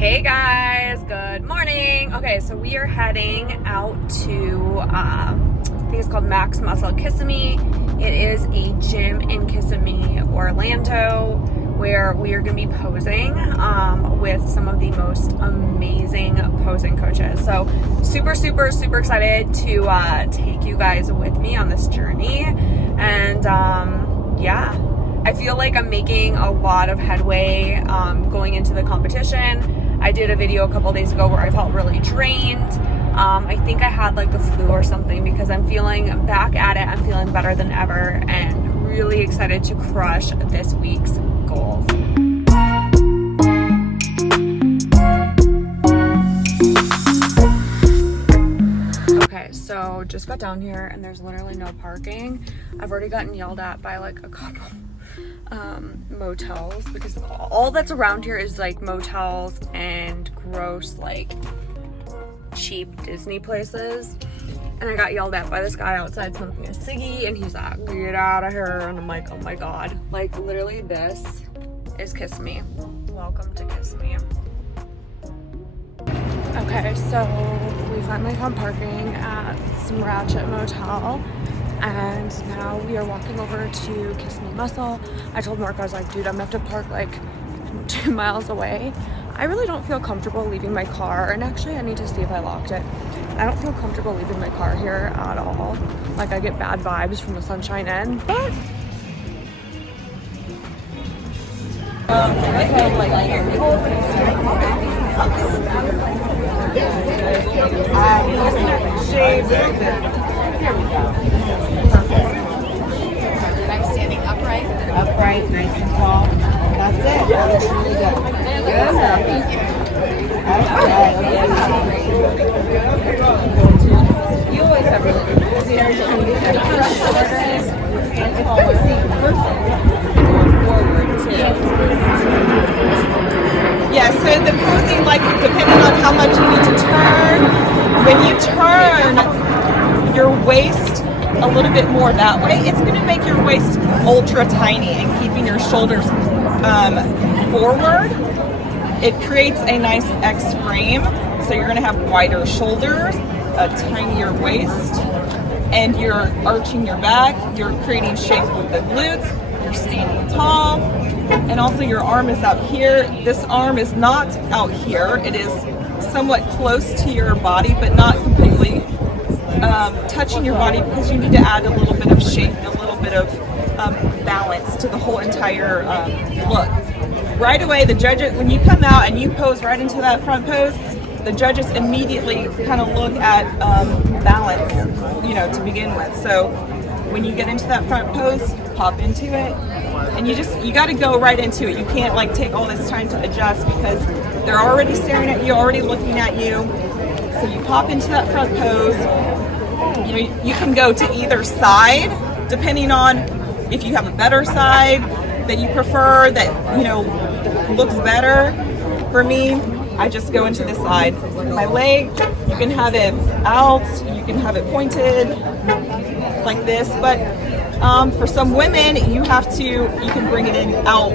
Hey guys, good morning. Okay, so we are heading out to, I think it's called Max Muscle Kissammee. It is a gym in Kissammee, Orlando, where we are going to be posing with some of the most amazing posing coaches. So super excited to take you guys with me on this journey. And yeah, I feel like I'm making a lot of headway going into the competition. I did a video a couple days ago where I felt really drained. I think I had like the flu or something because I'm feeling back at it. I'm feeling better than ever and really excited to crush this week's goals. Okay, so just got down here and there's literally no parking. I've already gotten yelled at by like a couple motels because all that's around here is like motels and gross like cheap Disney places, and I got yelled at by this guy outside smoking a ciggy and he's like, get out of here, and I'm like, oh my god, like literally this is Kissammee. Welcome to Kissammee. Okay, so we finally found parking at some ratchet motel. And now we are walking over to Kissammee Muscle. I told Mark, I was like, dude, I'm gonna have to park like 2 miles away. I really don't feel comfortable leaving my car. And actually, I need to see if I locked it. I don't feel comfortable leaving my car here at all. Like, I get bad vibes from the Sunshine Inn, but... Here we go. I'm standing upright. Upright, nice and tall. That's it. That looks really good. Good. Okay. You always have really good. Yeah, so the posing, like, depending on how much you need to turn, when you turn your waist a little bit more that way, it's going to make your waist ultra tiny and keeping your shoulders forward. It creates a nice X frame, so you're going to have wider shoulders, a tinier waist, and you're arching your back, you're creating shape with the glutes, you're standing tall, and also your arm is out here. This arm is not out here, it is somewhat close to your body, but not completely touching your body, because you need to add a little bit of shape, a little bit of balance to the whole entire look. Right away, the judges, when you come out and you pose right into that front pose, the judges immediately kind of look at balance, you know, to begin with. So when you get into that front pose, pop into it, and you got to go right into it. You can't like take all this time to adjust because they're already staring at you, already looking at you. So you pop into that front pose. You know, you can go to either side depending on if you have a better side that you prefer that, you know, looks better. For me, I just go into this side. My leg, you can have it out, you can have it pointed like this, but for some women, you can bring it in out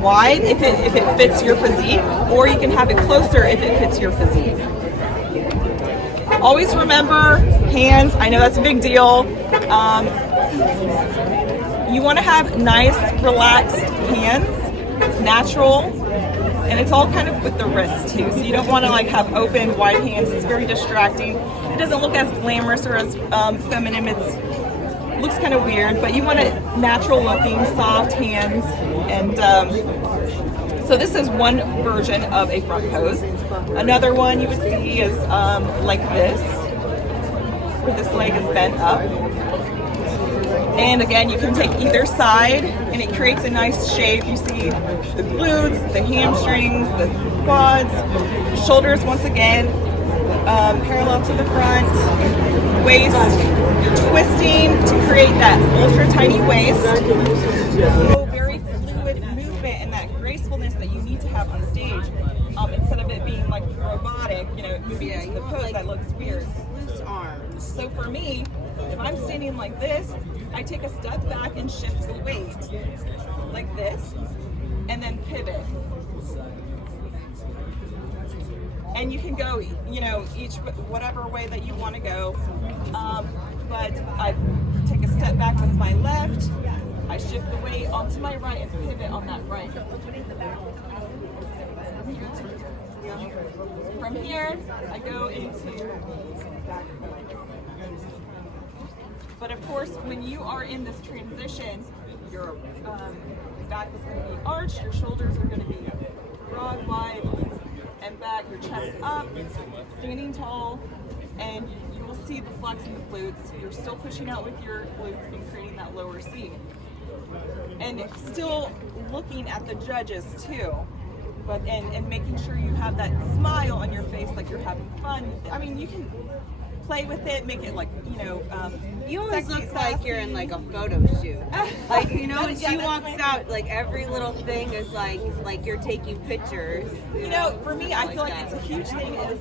wide if it fits your physique, or you can have it closer if it fits your physique. Always remember hands. I know that's a big deal. You want to have nice, relaxed hands, natural, and it's all kind of with the wrist too. So you don't want to like have open, wide hands. It's very distracting. It doesn't look as glamorous or as feminine. It looks kind of weird, but you want it natural looking, soft hands, and so this is one version of a front pose. Another one you would see is like this, where this leg is bent up. And again, you can take either side, and it creates a nice shape. You see the glutes, the hamstrings, the quads, shoulders once again, parallel to the front, waist. You're twisting to create that ultra tiny waist. So very fluid movement and that gracefulness that you need to have on stage. Instead of it being like robotic, you know, moving the pose that looks weird. Loose arms. So for me, if I'm standing like this, I take a step back and shift the weight like this, and then pivot. And you can go, you know, each whatever way that you want to go. But I take a step back with my left. I shift the weight onto my right and pivot on that right. From here, I go into back. But of course, when you are in this transition, your back is going to be arched, your shoulders are going to be broad, wide, and back, your chest up, standing tall, and you will see the flex in the glutes. You're still pushing out with your glutes and creating that lower C. And still looking at the judges too, but and making sure you have that smile on your face, like you're having fun. I mean, you can play with it, make it like, you know, you always sexy, look like you're in like a photo shoot. Like, you know, when she walks out, like every little thing is like you're taking pictures. You know, for me, I feel like it's a huge thing is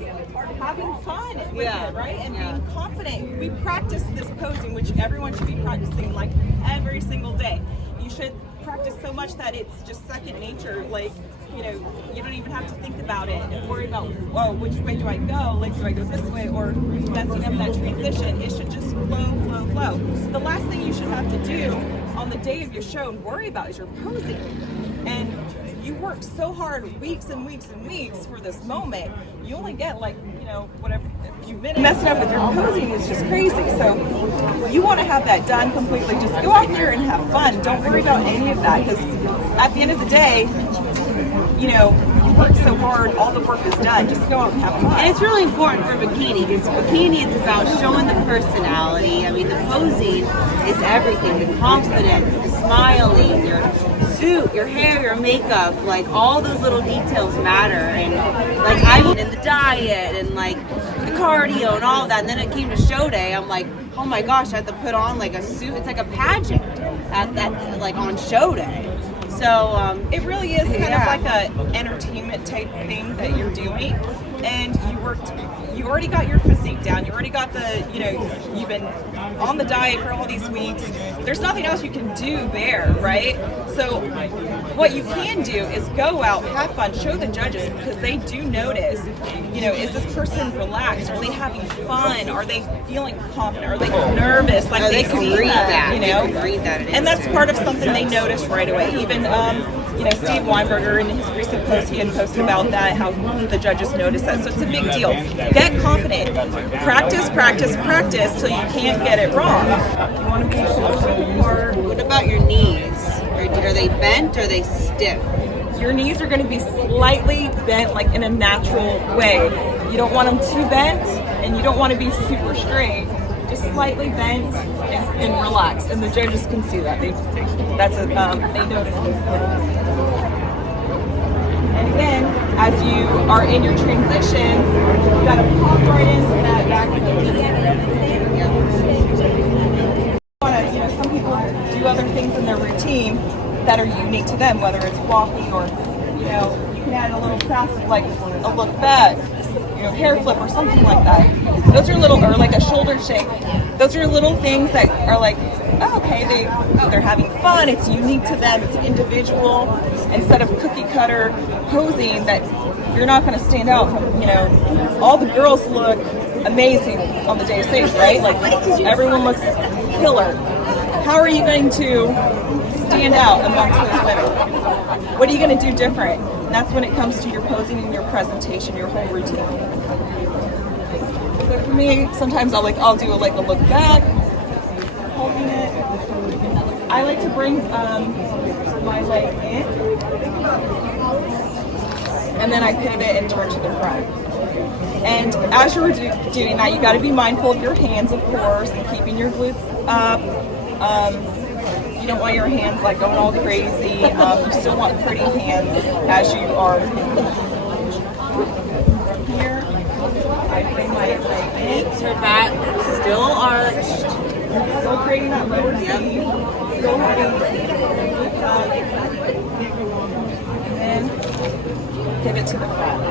having fun with it, right? And being confident. We practice this posing, which everyone should be practicing like every single day. You should practice so much that it's just second nature. Like, you know, you don't even have to think about it and worry about, oh, which way do I go? Like, do I go this way or messing up that transition? It should just flow, flow, flow. The last thing you should have to do on the day of your show and worry about is your posing. And you work so hard weeks and weeks and weeks for this moment. You only get like, you know, whatever, a few minutes. Messing up with your posing is just crazy. So you want to have that done completely. Just go out there and have fun. Don't worry about any of that, because at the end of the day, you know, you work so hard, all the work is done. Just go out and have fun. And it's really important for bikini, because bikini is about showing the personality. I mean, the posing is everything. The confidence, the smiling, your suit, your hair, your makeup, like all those little details matter. And like I mean, and the diet and like the cardio and all that. And then it came to show day. I'm like, oh my gosh, I have to put on like a suit. It's like a pageant at that, like on show day. So it really is kind of like a entertainment type thing that you're doing, and you already got your physique down. You already got the, you know, you've been on the diet for all these weeks. There's nothing else you can do there, right? So what you can do is go out, have fun, show the judges, because they do notice, you know, is this person relaxed? Are they having fun? Are they feeling confident? Are they nervous? Like they can read that, you know? They can read that. And that's part of something they notice right away. Even you know, Steve Weinberger in his recent post, he had posted about that, how the judges notice that. So it's a big deal. Get confident. Practice, practice, practice till you can't get it wrong. You want to be sure. What about your knees? Are they bent or are they stiff? Your knees are going to be slightly bent, like in a natural way. You don't want them too bent, and you don't want to be super straight. Just slightly bent and relaxed, and the judges can see that. They notice this. And again, as you are in your transition, you got to pop right into that back. You know, some people do other things in their routine that are unique to them, whether it's walking or, you know, you can add a little facet like a look back, you know, hair flip or something like that. Those are little, or like a shoulder shake. Those are little things that are like, oh, okay, they're having fun. It's unique to them. It's individual. Instead of cookie cutter posing that you're not going to stand out from. You know, all the girls look amazing on the day of stage, right? Like everyone looks killer. How are you going to stand out amongst those women? What are you going to do different? And that's when it comes to your posing and your presentation, your whole routine. So for me, sometimes I'll do a look back, holding it. I like to bring my leg in, and then I pivot and turn to the front. And as you're doing that, you got to be mindful of your hands, of course, and keeping your glutes up. You don't want your hands like going all crazy. You still want pretty hands as you are. From here, I bring my leg in. Her back still arched. Still creating that lower C. Still having glutes up. And then pivot to the front.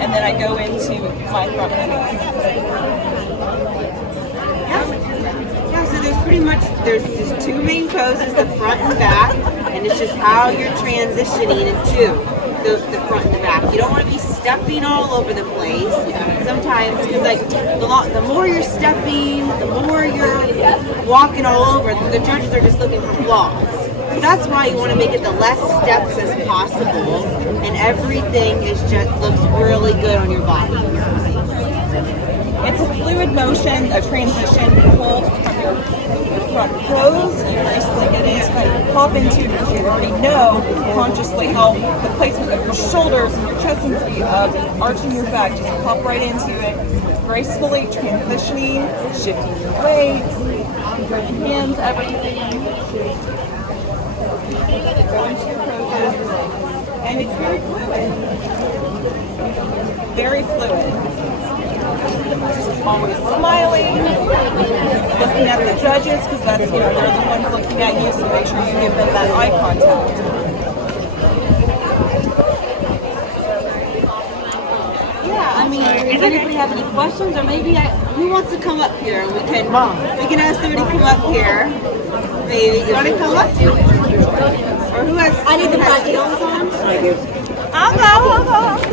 And then I go into my front release. So there's just two main poses, the front and back, and it's just how you're transitioning into the front and the back. You don't want to be stepping all over the place. Sometimes, because like the more you're stepping, the more you're walking all over, the judges are just looking for flaws. So that's why you want to make it the less steps as possible, and everything looks really good on your body. It's a fluid motion, a transition. You pull from your front pose, you gracefully get into it, you pop into it because you already know consciously how the placement of your shoulders and your chest needs to be up, arching your back, just pop right into it, gracefully transitioning, shifting your weight, your hands, everything. Go into your poses, and it's very fluid. Very fluid. Always smiling, looking at the judges because that's, you know, they're the ones looking at you, so make sure you give them that eye contact. Yeah, I mean, does anybody have any questions, or maybe who wants to come up here? We can ask somebody to come up here. Maybe you want to come up? Or who has? I need the heels on. I'll go.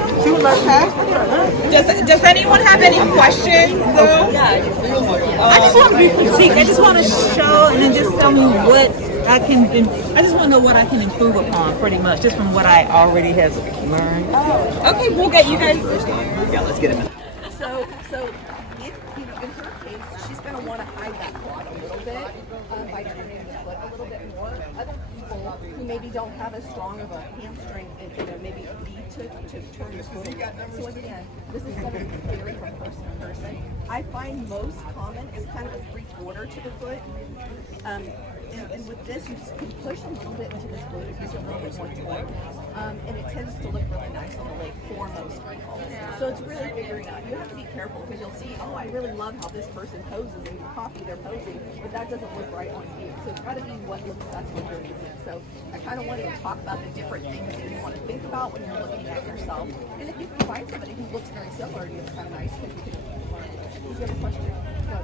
Does anyone have any questions though? I just want to be critique. I just want to show and then just tell me what I can. I just want to know what I can improve upon, pretty much, just from what I already have learned. Okay, we'll get you guys. Yeah, let's get him. So if, you know, in her case, she's going to want to hide that quad a little bit by turning the foot a little bit more. Other people who maybe don't have as strong of a hamstring and, you know, maybe a knee to turn the foot. So again, this is going to vary from person to person. I find most common is kind of a 3/4 to the foot. And with this, you can push a little bit into this foot if it's a little bit more torn. And it tends to look really nice on the leg for most people. So it's really figuring out. You have to be careful because you'll see, oh, I really love how this person poses, and you copy their posing, but that doesn't look right on you. So it's got to be what looks best on your using. So I kind of wanted to talk about the different things that you want to think about when you're looking at yourself. And if you can find somebody who looks very similar to you, it's kind of nice because you can learn. Do you have a question? No.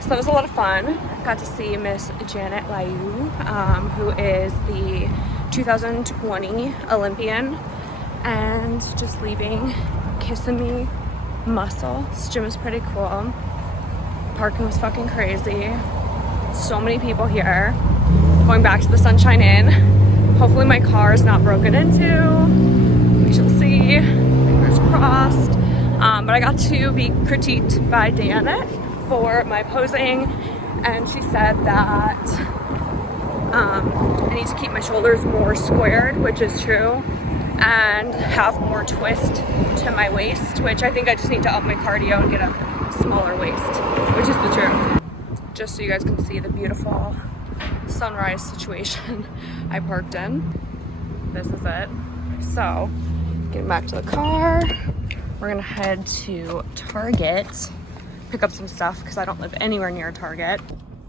So that was a lot of fun. Got to see Miss Janet Layug, who is the 2020 Olympian, and just leaving Kissammee Muscle. This gym is pretty cool. Parking was fucking crazy. So many people here. Going back to the Sunshine Inn. Hopefully my car is not broken into. We shall see. Fingers crossed. But I got to be critiqued by Janet for my posing, and she said that I need to keep my shoulders more squared, which is true, and have more twist to my waist, which I think I just need to up my cardio and get a smaller waist, which is the truth. Just so you guys can see the beautiful sunrise situation I parked in. This is it. So, getting back to the car, we're gonna head to Target, pick up some stuff because I don't live anywhere near Target.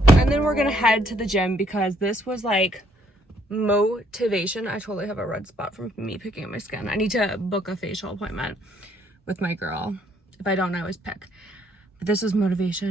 And then we're gonna head to the gym because this was like motivation. I totally have a red spot from me picking up my skin. I need to book a facial appointment with my girl. If I don't, I always pick. But this is motivation.